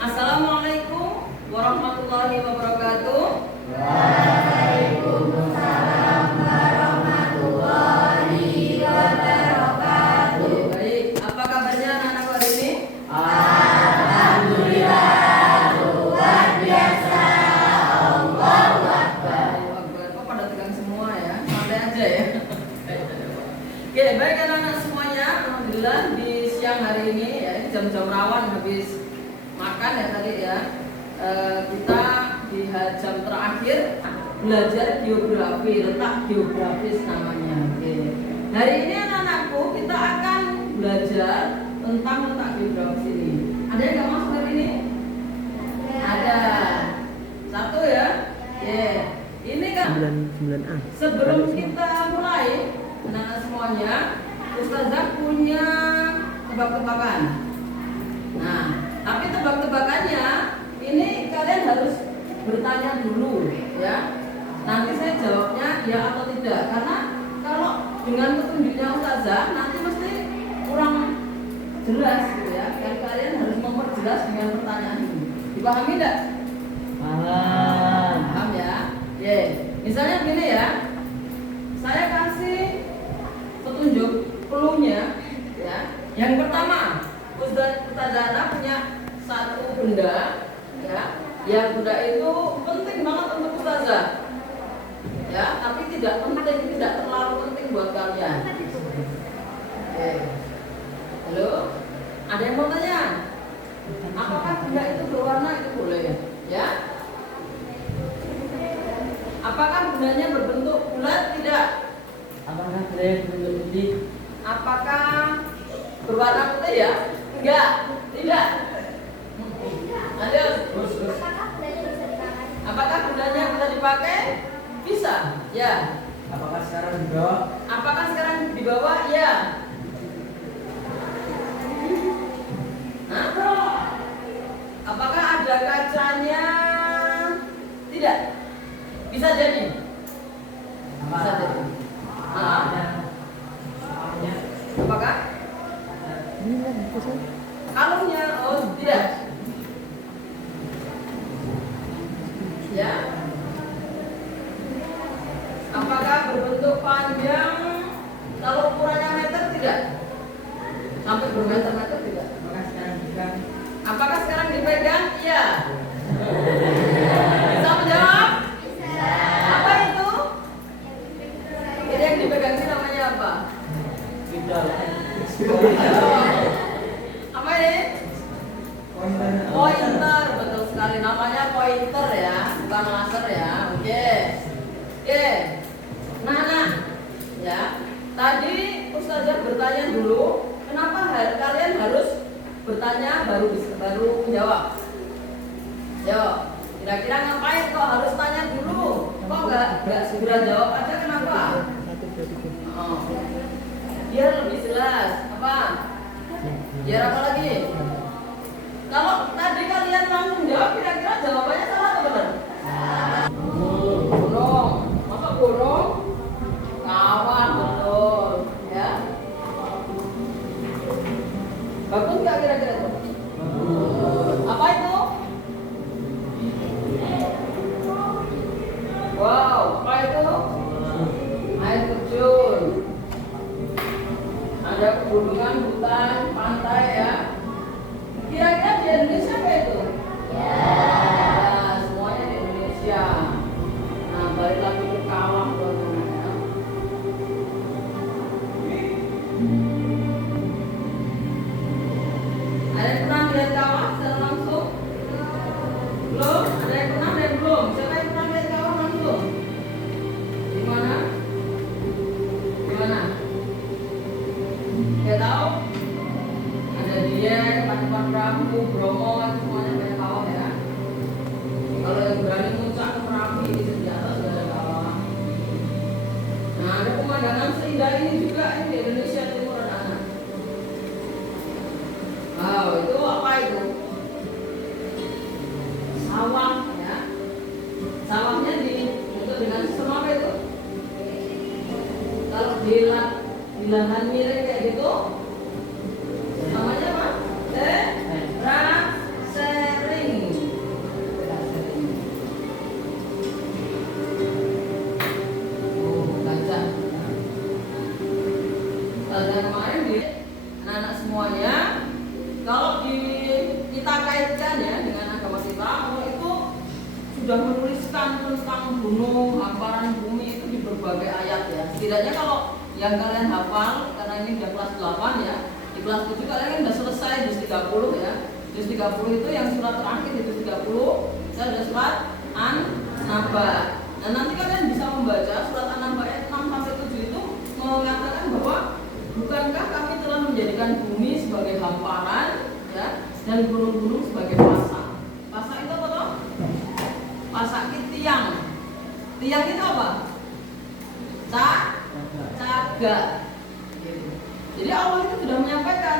Assalamualaikum warahmatullahi wabarakatuh. Waalaikumsalam warahmatullahi wabarakatuh. Baik, apa kabarnya anak-anak hari ini? Alhamdulillah, luar biasa. Allahu Akbar. Kok pada tegang semua ya? Santai aja ya. Oke, baik anak-anak semuanya. Alhamdulillah di siang hari ini ya, jam-jam rawan habis makan ya tadi ya. Kita di jam terakhir belajar geografi, letak geografis namanya. Oke. Hari ini anak-anakku kita akan belajar tentang letak geografis ini. Ada yang nggak masuk hari ini? Ada. Satu ya. Oke. Ini kan 9A. sebelum kita mulai anak-anak semuanya, Ustazah punya tebak-tebakan. Nah, tapi tebak-tebakannya ini kalian harus bertanya dulu ya. Nanti saya jawabnya ya atau tidak. Karena kalau dengan petunjuknya Ustazah nanti mesti kurang jelas gitu ya. Dan kalian harus memperjelas dengan pertanyaan ini. Dipahami enggak? Paham. Paham ya? Ye. Misalnya gini ya. Saya kasih petunjuk clue-nya ya. Yang pertama, Ustazah punya satu benda ya. Yang benda itu penting banget untuk Ustazah. Ya, tapi tidak penting, tidak terlalu penting buat kalian. Oke. Halo? Ada yang mau tanya? Apakah benda itu berwarna? Itu boleh ya? Apakah bendanya berbentuk bulat? Tidak. Apakah saya bentuk putih? Apakah berwarna putih ya? Enggak. Tidak. Ayo. Apakah bendanya bisa dipakai? Bisa. Ya. Apakah sekarang di bawah? Apakah sekarang di bawah? Ya. Hah? Apakah ada kacanya? Tidak. Bisa jadi. Bisa jadi. Apakah? Kalungnya? Oh, tidak. Ya. Apakah berbentuk panjang? Kalau ukurannya meter tidak? Sampai bermeter-meter tidak? Apakah sekarang dipegang? Apakah sekarang dipegang? Iya. Bisa menjawab? Apa itu? Ini yang dipegang ini namanya apa? Tidak. Apa ini? Pointer, betul sekali. Namanya pointer ya, bukan laser ya. Oke. Oke. Nah, ya. Tadi Ustazah bertanya dulu, kenapa kalian harus bertanya baru menjawab? Jawab. Kira-kira ngapain kok harus tanya dulu? Kok nggak segera jawab aja? Kenapa? Oh. Biar lebih jelas. Apa? Biar apa lagi? Kalau tadi kalian langsung jawab, kira-kira jawabannya salah atau benar? Burung. Masa burung? Kawan, betul. Ya. Bagus nggak kira-kira itu? Apa itu? Wow, apa itu? Air terjun. Ada pegunungan, hutan, pantai ya. Kira-kira di Indonesia apa itu? Ya, semuanya di Indonesia. Nah, balik lagi ke kawah teman-teman ya. Ada yang pernah lihat kawah secara langsung? Belum? Ada yang pernah dan belum? Siapa yang pernah lihat kawah langsung? Di mana? Di mana? Nggak tahu? Ada Dieng, Pacitan Prabu, Bromo, kan semuanya banyak kawah ya. Kalau yang berani muncak ke Merapi di sebelah atas sudah ada kawah. Nah, ada pemandangan seindah ini juga ini di Indonesia Timur anak-anak. Wow, itu apa itu? Sawah ya. Sawahnya dibentuk dengan sistem apa itu? Kalau di lahan miring kayak gitu namanya apa? Terasering. sudah menuliskan tentang gunung, hamparan bumi itu di berbagai ayat ya. Setidaknya kalau yang kalian hafal, karena ini udah kelas 8 ya, di kelas 7 kalian udah selesai juz 30 ya. Juz 30 itu yang surat terakhir di juz 30, saya ada surat An-Naba. Nah nanti kalian bisa membaca surat An-Naba ayat 6 sampai 7 itu mengatakan bahwa bukankah kami telah menjadikan bumi sebagai hamparan ya, dan gunung-gunung sebagai pasak. Pasak itu apa toh? Pasak itu tiang. Tiang itu apa? Cagak. Jadi Allah itu sudah menyampaikan,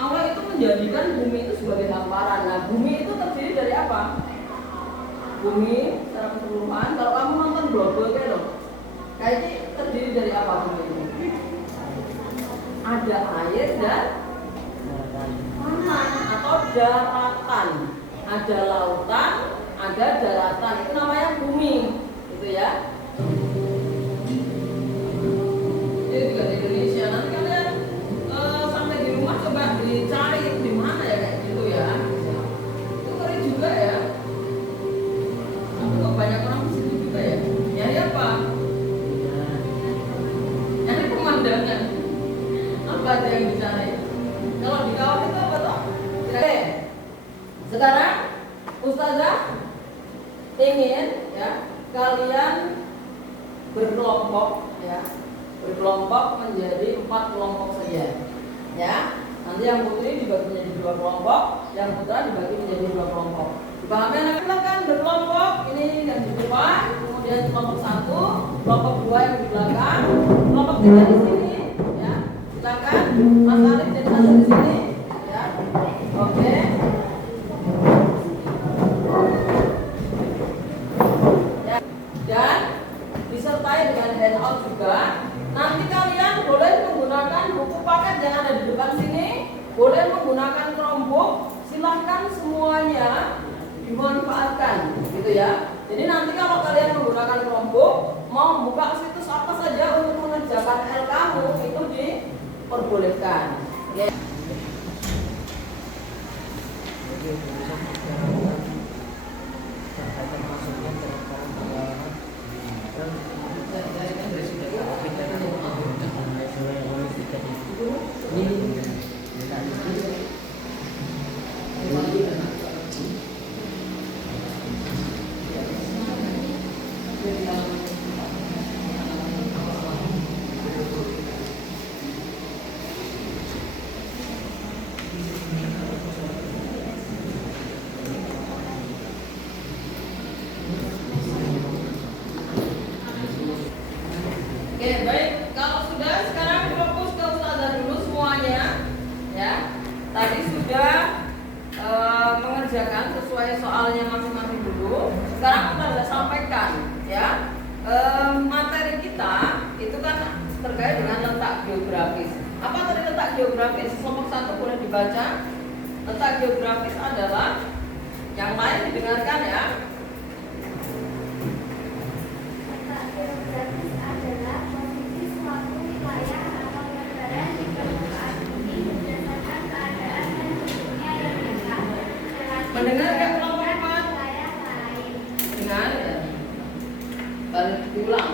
Allah itu menjadikan bumi itu sebagai hamparan. Nah, bumi itu terdiri dari apa? Bumi secara keseluruhan. Kalau kamu nonton global kayak loh, kayaknya terdiri dari apa bumi itu? Ada air dan tanah atau daratan. Ada lautan, ada daratan. Itu namanya bumi, gitu ya. Ini juga di Indonesia. Nanti kalian sampai di rumah coba dicari itu di mana ya kayak gitu ya. Itu keren juga ya. Tapi kok banyak orang di situ juga ya. Nyari apa? Nyari pemandangan. Apa aja yang dicari? Kalau di kawah itu apa toh? Oke. Sekarang Ustazah ingin ya kalian berkelompok ya. Berkelompok menjadi 4 kelompok saja ya. Nanti yang putri dibagi menjadi 2 kelompok, yang putra dibagi menjadi 2 kelompok. Dipahami anak silakan berkelompok. Ini yang di depan, kemudian kelompok 1, kelompok 2 yang di belakang, kelompok 3 di sini ya. Silakan Mas Alif jadi satu di sini ya. Oke. Ya. Dan disertai dengan handout juga. Nanti kalian boleh menggunakan buku paket yang ada di depan sini, boleh menggunakan Chromebook, silahkan semuanya dimanfaatkan, gitu ya. Jadi nanti kalau kalian menggunakan Chromebook, mau buka situs apa saja untuk mengerjakan L kamu itu diperbolehkan. Oke. Oke, baik. Kalau sudah, sekarang fokus ke Ustazah dulu semuanya. Ya, tadi sudah mengerjakan sesuai soalnya masing-masing dulu. Sekarang Ustazah sampaikan, ya, materi kita itu kan terkait dengan letak geografis. Apa tadi letak geografis? Kelompok 1 boleh dibaca. Letak geografis adalah yang lain didengarkan ya. Letak geografis adalah posisi suatu wilayah atau negara di permukaan bumi berdasarkan keadaan dan bentuknya yang dekat relatif Mendengar nggak kelompok dengan 4? wilayah lain. Dengar ya. Balik diulang.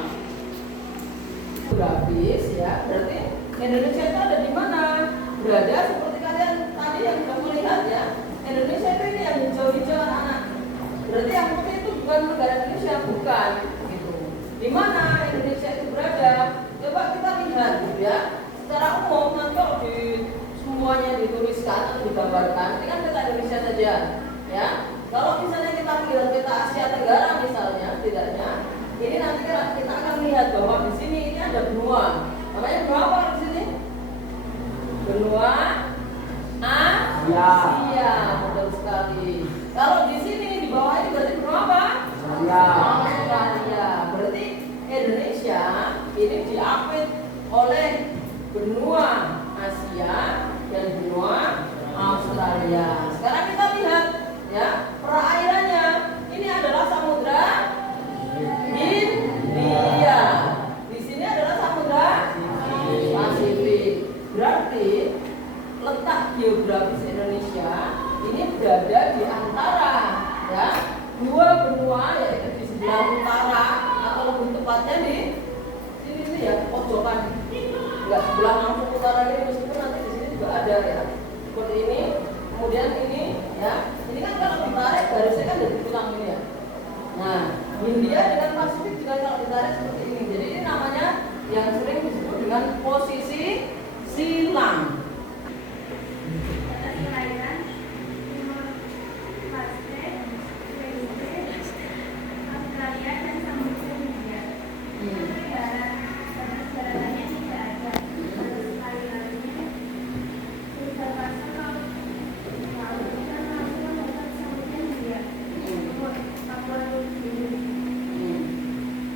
Geografis ya, berarti Indonesia itu ada di mana? Berada seperti kalian tadi yang sudah melihat ya. Indonesia itu ini yang hijau-hijau anak-anak. Berarti yang putih itu bukan negara Indonesia, bukan gitu. Di mana Indonesia itu berada? Coba kita lihat gitu ya. Secara umum nanti kalau di semuanya dituliskan atau digambarkan, ini kan peta Indonesia saja ya. Kalau misalnya kita lihat peta Asia Tenggara misalnya, setidaknya ini nanti kita akan lihat bahwa di sini ini ada benua. Namanya benua apa di sini? Benua Asia, betul sekali. Kalau di sini di bawah ini berarti benua apa? Australia. Berarti Indonesia ini diapit oleh benua Asia dan benua Australia. Sekarang kita lihat ya perairannya. Ini adalah Samudra Hindia. Di sini adalah Samudra Pasifik. Berarti letak geografis Indonesia ini berada di antara ya dua benua yaitu di sebelah utara atau lebih tepatnya di sini nih ya, pojokan. Enggak sebelah langsung utara ini, meskipun nanti di sini juga ada ya. Seperti ini, kemudian ini ya. Ini kan kalau ditarik garisnya kan jadi tulang ini ya. Nah, Hindia dengan Pasifik juga kalau ditarik seperti ini. Jadi ini namanya yang sering disebut dengan posisi silang. Batas perairan Timur Leste, Australia dan Samudra Hindia. Batas daratannya tidak ada. Batas perairannya perbatasan laut dan langsung membatas Samudra Hindia. Timur Papua Nugini.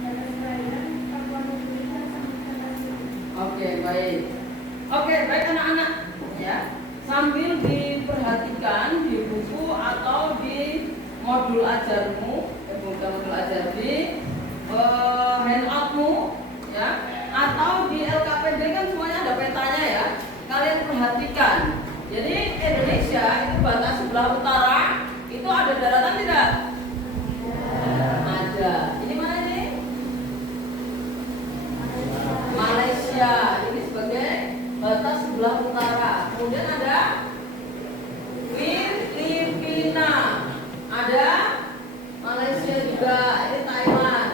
Batas perairan Papua Nugini dan Samudra Pasifik. Oke, baik anak-anak ya. Sambil diperhatikan di buku atau di modul ajarmu, modul ajar di handoutmu ya, atau di LKPD kan semuanya ada petanya ya. Kalian perhatikan. Jadi Indonesia itu batas sebelah utara itu ada daratan tidak? Ada. Ini mana ini? Malaysia. Ini sebagai batas sebelah utara. Kemudian ada Filipina. Ada Malaysia juga. Ini Thailand.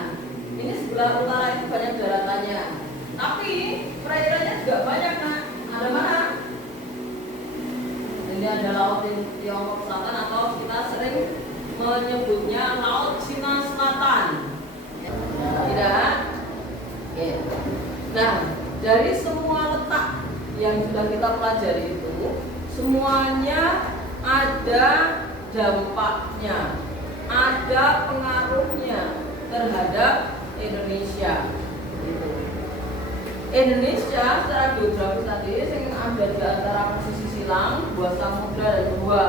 Ini sebelah utara itu banyak daratannya. Tapi perairannya juga banyak nah. Ada mana? Ini ada laut Tiongkok Selatan atau kita sering menyebutnya Laut Cina Selatan. Tidak? Oke. Nah, dari semua letak yang sudah kita pelajari itu, semuanya ada dampaknya, ada pengaruhnya terhadap Indonesia. Gitu. Indonesia secara geografis tadi yang ada di antara posisi silang, dua samudra dan dua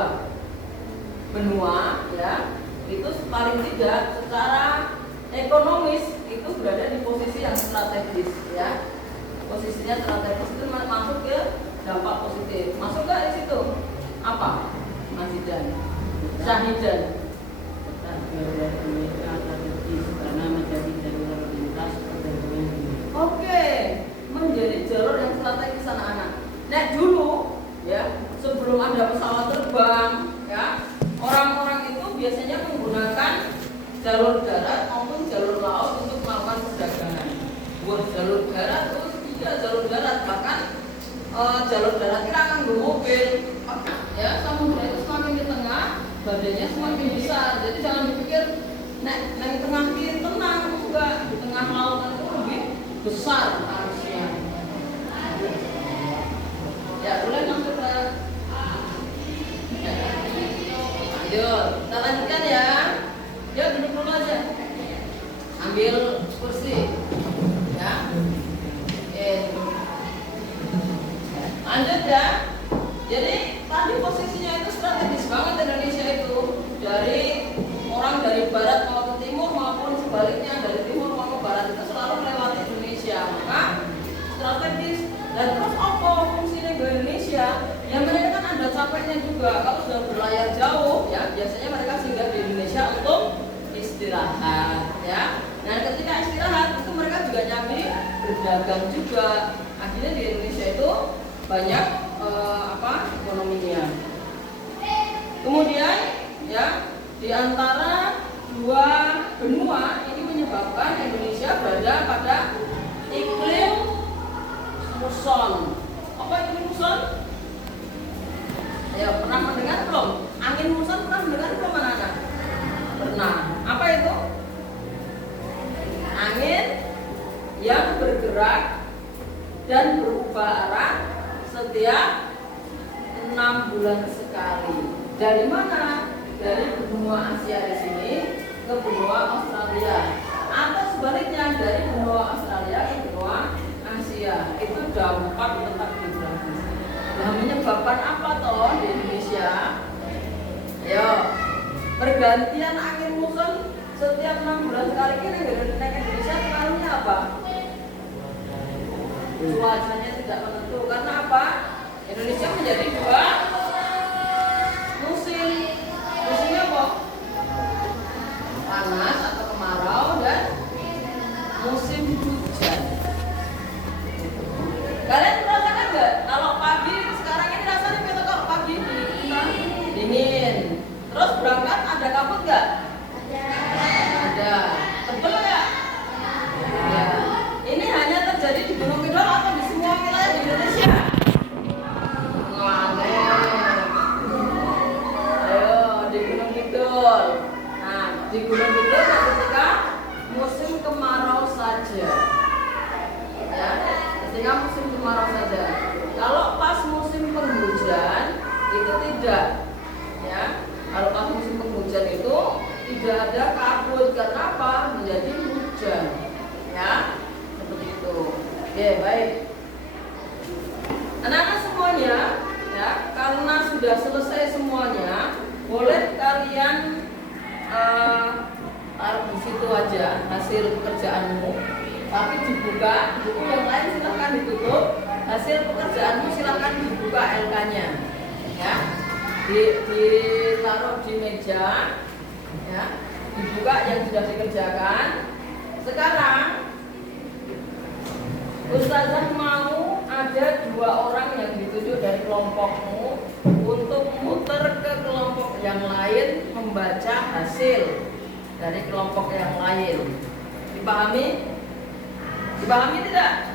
benua, ya, itu paling tidak secara ekonomis itu berada di posisi yang strategis, ya. Posisinya strategis itu masuk ke dampak positif. Masuk nggak di situ? Apa? Masjidan, Syahidan. Karena menjadi jalur lalu lintas perdagangan. Oke, menjadi jalur yang strategis anak-anak. Nah dulu, ya, sebelum ada pesawat terbang, ya, orang-orang itu biasanya menggunakan jalur darat maupun jalur laut untuk melakukan perdagangan. Buat jalur darat terus tidak jalur darat, bahkan jalur darat kita akan bermobil. Ya, samudra itu semakin ke tengah, badannya semakin besar. Jadi jangan dipikir di tengah kiri tenang, enggak. Di tengah lautan itu lebih besar arusnya. Ya, boleh masuk ke. Ayo, kita lanjutkan ya. Ya, duduk dulu aja. Ambil kursi. Ya. Oke. Lanjut ya. Jadi tadi posisinya itu strategis banget Indonesia itu. Dari orang dari barat mau ke timur maupun sebaliknya dari timur mau ke barat itu selalu melewati Indonesia. Maka strategis. Dan terus apa fungsinya di Indonesia? Ya mereka kan ada capeknya juga. Kalau sudah berlayar jauh, ya biasanya mereka singgah di Indonesia untuk istirahat, ya. Nah ketika istirahat itu mereka juga nyambi berdagang juga. Akhirnya di Indonesia itu banyak ekonominya. Kemudian ya di antara dua benua ini menyebabkan Indonesia berada pada iklim muson. Apa iklim muson? Ayo, pernah mendengar belum? Angin muson pernah mendengar belum anak-anak? Pernah. Apa itu? Angin yang bergerak dan berubah arah setiap 6 bulan sekali. Dari mana? Dari benua Asia di sini ke benua Australia, atau sebaliknya dari benua Australia ke benua Asia. Itu dampak letak geografis. Nah, menyebabkan apa toh di Indonesia? Ayo, pergantian angin muson setiap 6 bulan sekali ini di Indonesia pengaruhnya apa? Cuacanya tidak menentu. Karena apa? Indonesia menjadi dua musim. Musimnya apa? ada kabut nggak? Ada. Tebel nggak? Ya. Ini hanya terjadi di Gunung Kidul atau di semua wilayah di Indonesia? Ayo, di Gunung Kidul. Nah, di Gunung Kidul ketika musim kemarau saja. Ya, ketika musim kemarau saja. Kalau pas musim penghujan itu tidak. Ya, kalau pas musim penghujan itu tidak ada kabut. Karena apa? Menjadi hujan. Ya, seperti itu. Oke, baik. Anak-anak semuanya, ya, karena sudah selesai semuanya, boleh kalian taruh di situ aja hasil pekerjaanmu. Tapi dibuka, buku yang lain silahkan ditutup. Hasil pekerjaanmu silahkan dibuka LK-nya, ya. Ditaruh di meja, ya. Dibuka yang sudah dikerjakan. Sekarang Ustazah mau ada 2 orang yang ditunjuk dari kelompokmu untuk muter ke kelompok yang lain membaca hasil dari kelompok yang lain. Dipahami? Dipahami tidak?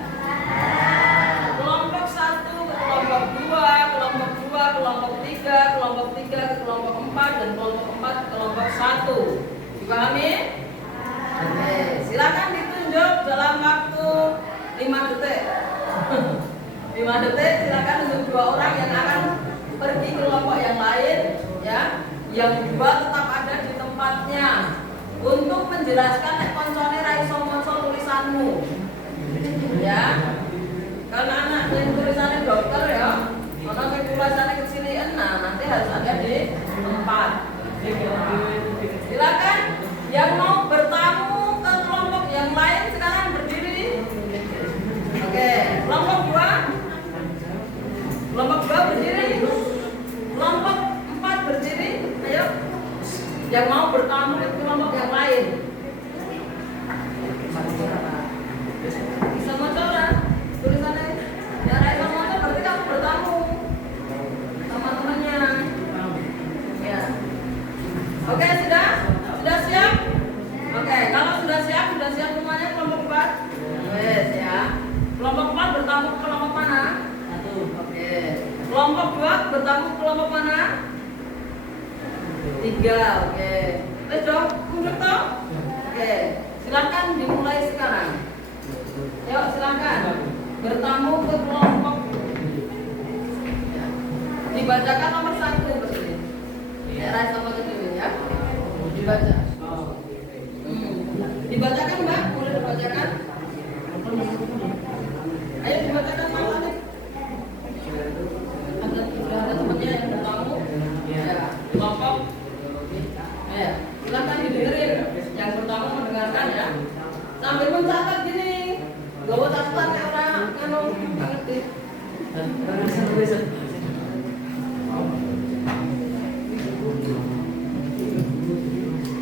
Kelompok 1 ke kelompok 2, kelompok 2 kelompok 3, kelompok 3 ke kelompok 4, dan kelompok 4 ke kelompok 1. Dipahami? Oke, silakan ditunjuk dalam waktu 5 detik. 5 detik silakan untuk 2 orang yang akan pergi ke kelompok yang lain, ya. Yang 2 tetap ada di tempatnya untuk menjelaskan koncone ra iso maca tulisanmu. Ya. Karena anak yang tulisannya dokter ya, orang yang tulisannya kecilian, nah nanti harus ada di tempat. Silakan yang mau bertamu ke kelompok yang lain sekarang berdiri. Oke, kelompok 2. Kelompok 2 berdiri. Kelompok 4 berdiri. Ayo. Yang mau bertamu ke kelompok yang lain. Bisa mocoran tulisannya. Ya, Raisa motor berarti kamu bertamu sama temannya. Ya. Oke, sudah? Sudah siap? Oke, kalau sudah siap semuanya kelompok 4. Yes, ya. Kelompok 4 bertamu ke kelompok mana? 1. Oke. Kelompok 2 bertamu ke kelompok mana? 3. Oke. Dong, kunjung toh? Oke. Silakan dimulai sekarang. Yuk, silakan. Bertamu ke kelompok. Ya. Dibacakan nomor 1 berarti. Ya, Raisa baca dulu ya. Dibaca. Dibacakan, Mbak? Boleh dibacakan? Ayo dibacakan malam. Ada temannya yang bertamu. Ya, kelompok. Ya, silakan didengerin. Yang pertama mendengarkan ya. Sambil mencatat gini. Gawa catatan kayak orang anu ngerti.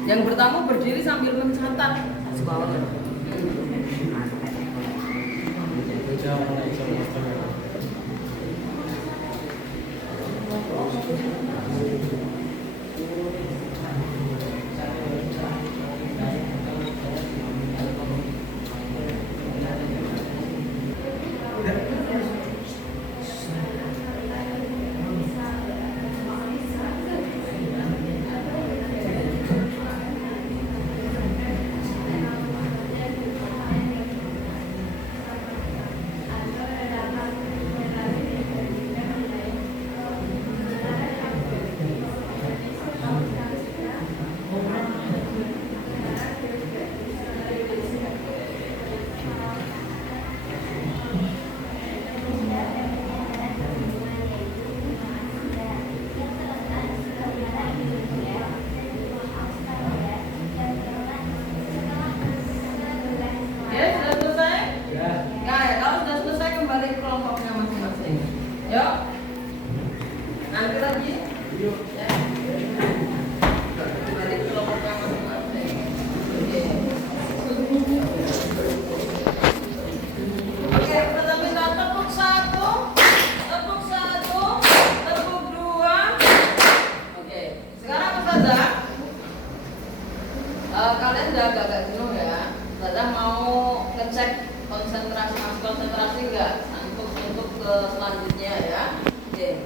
Yang pertama berdiri sambil mencatat. sudah agak jenuh ya. Ustazah mau ngecek konsentrasi enggak untuk ke selanjutnya ya. Oke.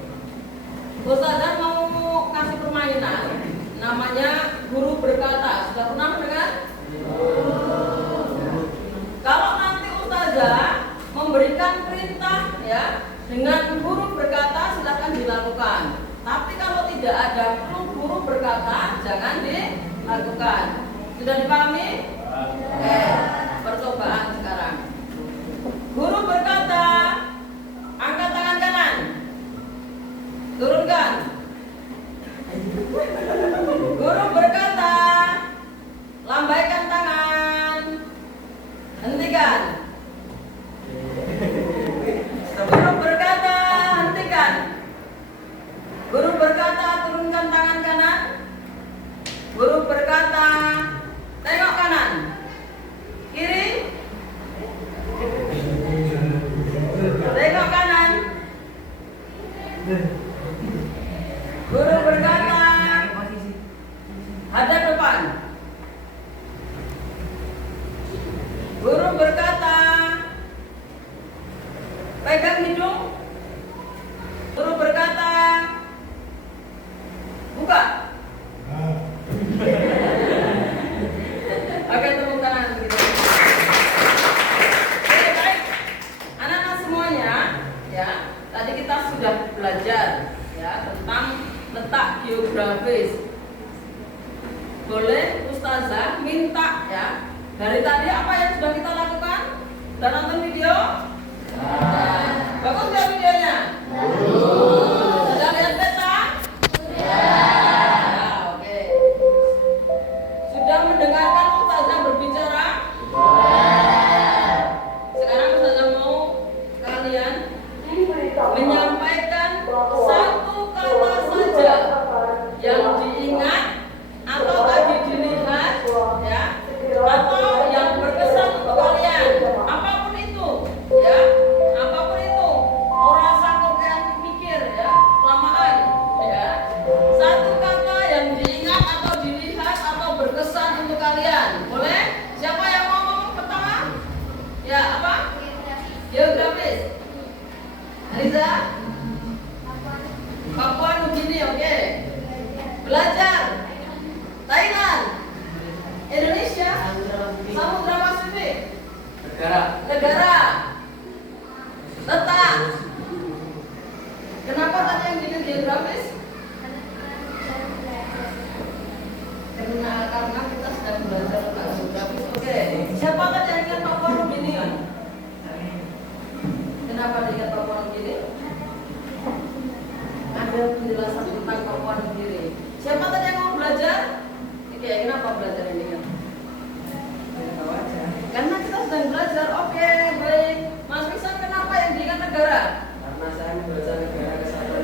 Ustazah mau kasih permainan namanya guru berkata. Sudah pernah mendengar? Kalau nanti ustazah memberikan perintah ya dengan guru berkata silakan dilakukan. Tapi kalau tidak ada guru berkata jangan dilakukan. Sudah dipahami? Oke, percobaan sekarang. Guru berkata, angkat tangan kanan. Turunkan. Guru berkata, lambaikan tangan. Hentikan. Guru berkata, hentikan. Guru berkata, turunkan tangan kanan. Guru berkata, tengok kanan. Kiri. Tengok kanan. Guru berkata, hadap depan. Guru berkata, pegang hidung. Guru berkata, buka. Oke, tepuk tangan begitu. Oke, baik. Anak-anak semuanya, ya. Tadi kita sudah belajar ya tentang letak geografis. Boleh ustazah minta ya. Dari tadi apa yang sudah kita lakukan? Sudah nonton video? Bagus nggak videonya? Sudah lihat peta? Ya, oke. Sudah mendengarkan ustazah berbicara? Sekarang ustazah mau kalian menyampaikan satu kata saja yang diingat atau tadi dilihat ya, atau yang berkesan untuk kalian, apapun itu ya, apapun itu. Orang sanggup kalian mikir ya, kelamaan ya. Satu kata yang diingat atau dilihat atau berkesan untuk kalian. Boleh? Siapa yang mau ngomong pertama? Ya, apa? Geografis. Riza? Papua Nugini, oke. Belajar. Thailand. Indonesia. Samudra Pasifik. Negara. Letak. Kenapa tadi yang bikin geografis? Karena kita sedang belajar tentang geografis. Oke. Siapa tadi yang ingat Papua Nugini? Kenapa diingat Papua Nugini? Ada penjelasan tentang Papua Nugini. Siapa tadi yang mau belajar? Oke, kenapa belajar ini kan? Karena kita sedang belajar. Oke, baik. Mas Misan, kenapa yang diingat negara? Karena saya membaca negara kesatuan.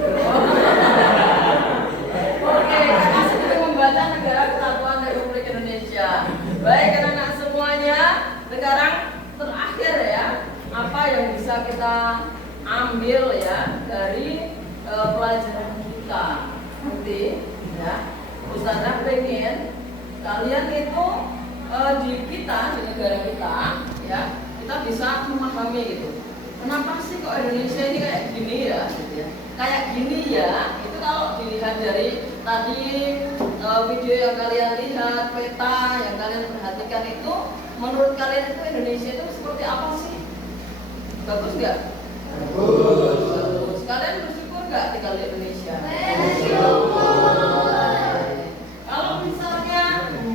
Oke, karena sedang membaca negara kesatuan Republik Indonesia. Baik, anak-anak semuanya. Sekarang terakhir ya, apa yang bisa kita ambil ya dari pelajaran kita nanti ya. Ustazah pengen kalian itu di negara kita ya, kita bisa memahami gitu. Kenapa sih kok Indonesia ini kayak gini ya gitu ya. Kayak gini ya, itu kalau dilihat dari tadi video yang kalian lihat, peta yang kalian perhatikan itu, menurut kalian itu Indonesia itu seperti apa sih? Bagus nggak? Bagus. Kalian bersyukur nggak tinggal di Indonesia? Kalau misalnya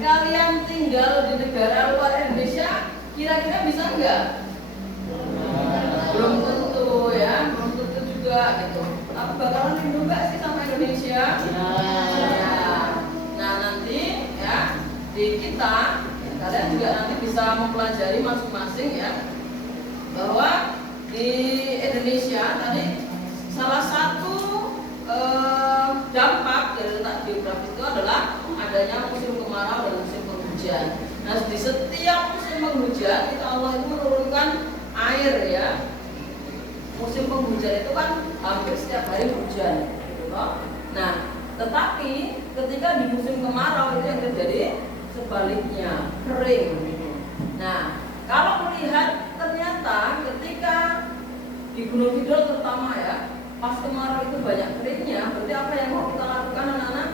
kalian tinggal di negara luar Indonesia, kira-kira bisa nggak? Belum tentu ya, belum tentu juga gitu. Tapi bakalan rindu nggak sih sama Indonesia? Nah nanti ya di kita, kalian juga nanti bisa mempelajari masing-masing ya, bahwa di Indonesia tadi salah satu dampak dari letak geografis itu adalah adanya musim kemarau dan musim penghujan. Nah di setiap musim penghujan itu Allah itu menurunkan air ya. Musim penghujan itu kan hampir setiap hari hujan gitu. Nah tetapi ketika di musim kemarau itu yang terjadi sebaliknya, kering. Gunung Kidul terutama ya, pas kemarau itu banyak keringnya, berarti apa yang mau kita lakukan anak-anak?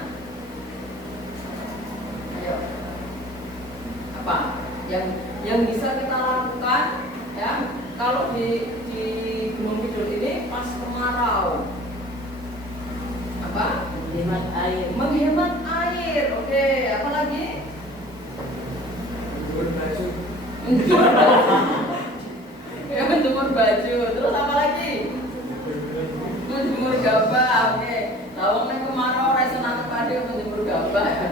Ayo, apa yang bisa kita lakukan ya kalau di Gunung Kidul ini pas kemarau? Apa? Menghemat air. Menghemat air. Oke, apa lagi? Ya, menjemur baju. Terus apa lagi? Menjemur gabah. Oke. Lawang nek kemarau ora iso nangkep padi menjemur gabah ya.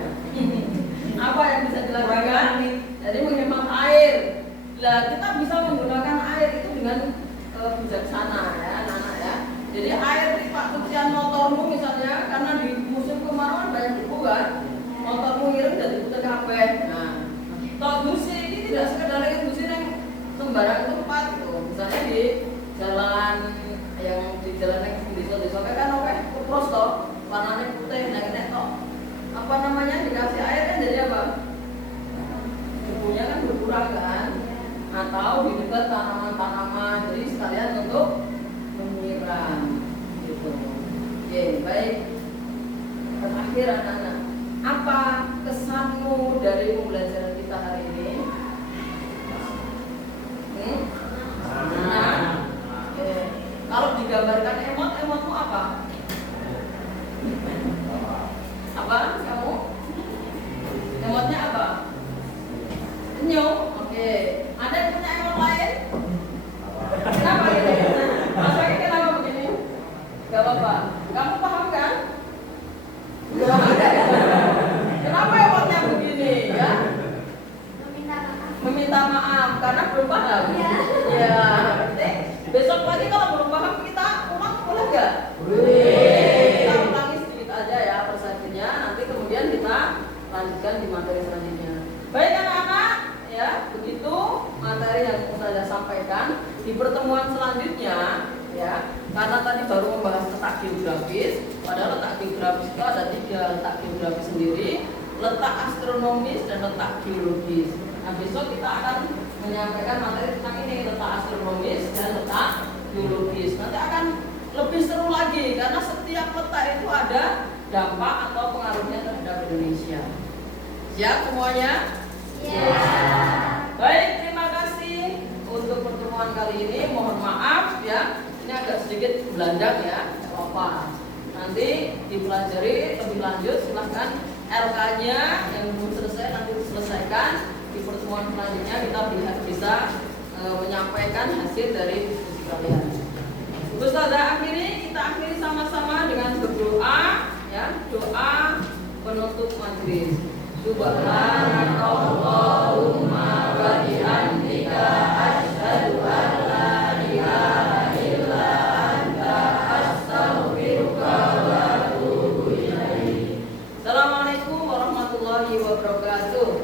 Apa yang bisa dilakukan? Jadi menghemat air. Lah, kita bisa menggunakan air itu dengan bijaksana ya, anak-anak ya. Jadi air di Pak cucian motormu misalnya, karena di musim kemarau banyak debu kan, motormu ngirim dan diputar kabeh. Nah, toh busi ini tidak sekedar lagi busi yang sembarang tempat gitu. Misalnya di jalan yang di desa kan oke, kupros toh, warnanya putih, nek toh. Apa namanya dikasih air kan jadi apa? Debunya kan berkurang kan? Atau di dekat tanaman-tanaman, jadi sekalian untuk menyiram gitu. Oke, baik. Terakhir anak-anak, apa kesanmu dari pembelajaran kita hari ini? Nah, oke. Kalau digambarkan emotmu apa? Apa kamu? Emotnya apa? Senyum. Oke. Ada yang punya emot lain? Kenapa gitu? Mas Waki kenapa begini? Gak apa-apa. Kamu paham kan? Gak ada ya? Kenapa emotnya begini ya? Meminta maaf karena belum paham. Ya. Besok pagi kalau belum paham kita ulang boleh nggak? Boleh. Kita ulangi sedikit aja ya persatunya. Nanti kemudian kita lanjutkan di materi selanjutnya. Baik anak-anak, ya begitu materi yang saya sampaikan di pertemuan selanjutnya ya. Karena tadi baru membahas letak geografis, padahal letak geografis itu ada 3 letak geografis sendiri, letak astronomis dan letak geologis. Nah besok kita akan menyampaikan materi tentang ini, letak astronomis dan letak geologis. Nanti akan lebih seru lagi karena setiap letak itu ada dampak atau pengaruhnya terhadap Indonesia. Siap semuanya? Ya. Baik, terima kasih untuk pertemuan kali ini. Mohon maaf ya, ini agak sedikit belandang ya, tidak apa-apa. Nanti dipelajari lebih lanjut, silahkan RK-nya yang belum selesai nanti diselesaikan. Di pertemuan selanjutnya kita bisa menyampaikan hasil dari diskusi kalian. Ustazah kita akhiri sama-sama dengan berdoa ya, doa penutup majelis. Subhanakallahumma wa bihamdika asyhadu an la ilaha illa anta astaghfiruka wa atubu ilaik. Assalamualaikum warahmatullahi wabarakatuh.